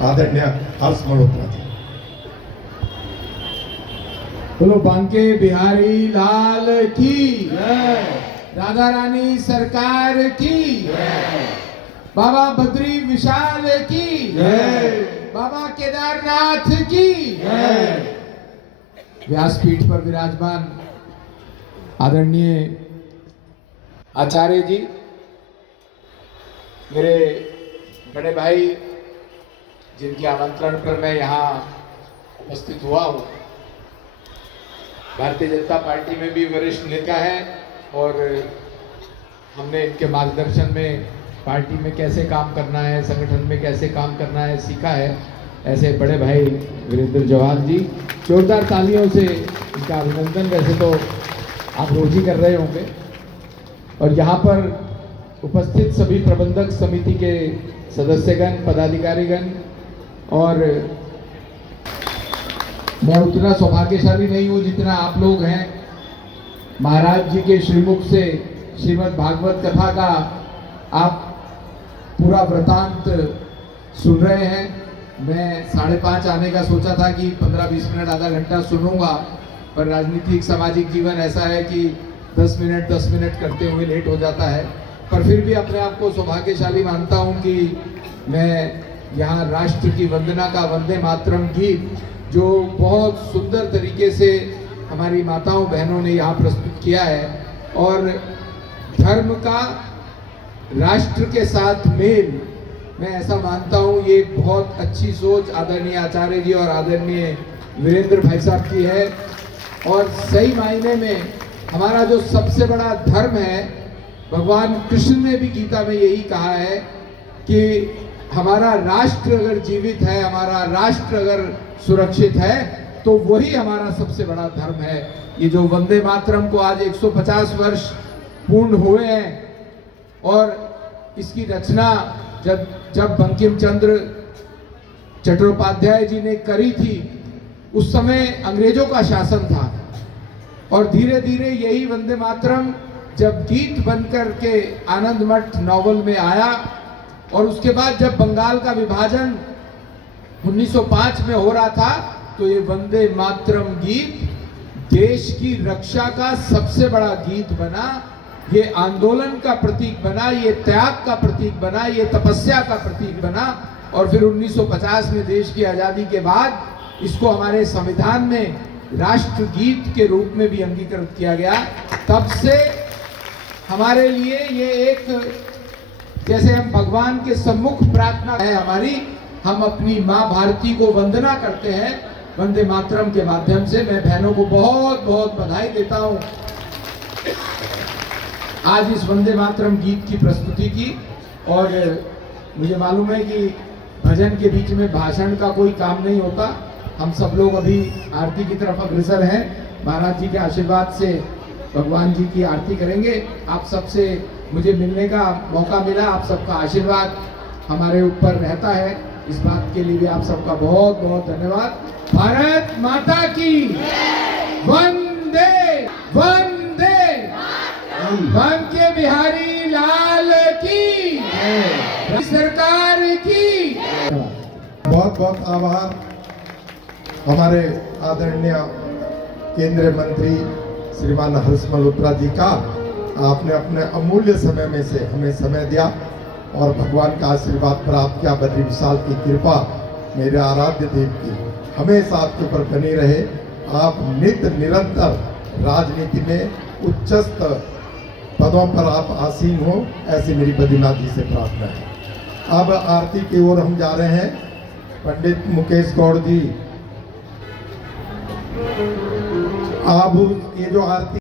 आदरणीय हर्ष मल्होत्रा जी। बोलो बांके बिहारी लाल की राधा रानी सरकार की बाबा बद्री विशाल की बाबा केदारनाथ की व्यासपीठ पर विराजमान आदरणीय आचार्य जी, मेरे बड़े भाई जिनके आमंत्रण पर मैं यहाँ उपस्थित हुआ हूँ, भारतीय जनता पार्टी में भी वरिष्ठ नेता है और हमने इनके मार्गदर्शन में पार्टी में कैसे काम करना है, संगठन में कैसे काम करना है सीखा है। ऐसे बड़े भाई वीरेंद्र जवान जी, जोरदार तालियों से इनका अभिनंदन। वैसे तो आप रोज ही कर रहे होंगे। और यहाँ पर उपस्थित सभी प्रबंधक समिति के सदस्यगण, पदाधिकारीगण, और मैं उतना सौभाग्यशाली नहीं हूँ जितना आप लोग हैं। महाराज जी के श्रीमुख से श्रीमद् भागवत कथा का आप पूरा वृतांत सुन रहे हैं। मैं 5:30 आने का सोचा था कि 15-20 मिनट आधा घंटा सुनूंगा, पर राजनीतिक सामाजिक जीवन ऐसा है कि 10 मिनट करते हुए लेट हो जाता है। पर फिर भी अपने आप को सौभाग्यशाली मानता हूं कि मैं यहाँ राष्ट्र की वंदना का वंदे मातरम गीत, जो बहुत सुंदर तरीके से हमारी माताओं बहनों ने यहाँ प्रस्तुत किया है, और धर्म का राष्ट्र के साथ मेल, मैं ऐसा मानता हूँ ये बहुत अच्छी सोच आदरणीय आचार्य जी और आदरणीय वीरेंद्र भाई साहब की है। और सही मायने में हमारा जो सबसे बड़ा धर्म है, भगवान कृष्ण ने भी गीता में यही कहा है कि हमारा राष्ट्र अगर जीवित है, हमारा राष्ट्र अगर सुरक्षित है, तो वही हमारा सबसे बड़ा धर्म है। ये जो वंदे मातरम को आज 150 वर्ष पूर्ण हुए हैं, और इसकी रचना जब बंकिम चंद्र चट्टोपाध्याय जी ने करी थी, उस समय अंग्रेजों का शासन था, और धीरे धीरे यही वंदे मातरम जब गीत बनकर के आनंद मठ नॉवल में आया, और उसके बाद जब बंगाल का विभाजन 1905 में हो रहा था, तो ये वंदे मातरम गीत देश की रक्षा का सबसे बड़ा गीत बना, ये आंदोलन का प्रतीक बना, ये त्याग का प्रतीक बना, ये तपस्या का प्रतीक बना। और फिर 1950 में देश की आज़ादी के बाद इसको हमारे संविधान में राष्ट्रगीत के रूप में भी अंगीकृत किया गया। तब से हमारे लिए ये एक, जैसे हम भगवान के सम्मुख प्रार्थना है हमारी, हम अपनी माँ भारती को वंदना करते हैं वंदे मातरम के माध्यम से। मैं बहनों को बहुत बहुत बधाई देता हूँ आज इस वंदे मातरम गीत की प्रस्तुति की। और मुझे मालूम है कि भजन के बीच में भाषण का कोई काम नहीं होता। हम सब लोग अभी आरती की तरफ अग्रसर हैं। महाराज जी के आशीर्वाद से भगवान जी की आरती करेंगे। आप सबसे मुझे मिलने का मौका मिला, आप सबका आशीर्वाद हमारे ऊपर रहता है, इस बात के लिए भी आप सबका बहुत बहुत धन्यवाद। भारत माता की वंदे वंदे, बांके बिहारी लाल की सरकार की। बहुत बहुत आभार हमारे आदरणीय केंद्रीय मंत्री श्रीमान हर्ष मल्होत्रा जी का। आपने अपने अमूल्य समय में से हमें समय दिया, और भगवान का आशीर्वाद प्राप्त किया। बद्री विशाल की कृपा, मेरे आराध्य देव की हमेशा आपके ऊपर बनी रहे। आप नित्य निरंतर राजनीति में उच्चस्थ पदों पर आप आसीन हो, ऐसी मेरी बद्रीनाथ जी से प्रार्थना है। अब आरती की ओर हम जा रहे हैं। पंडित मुकेश गौड़ जी, आप ये जो आरती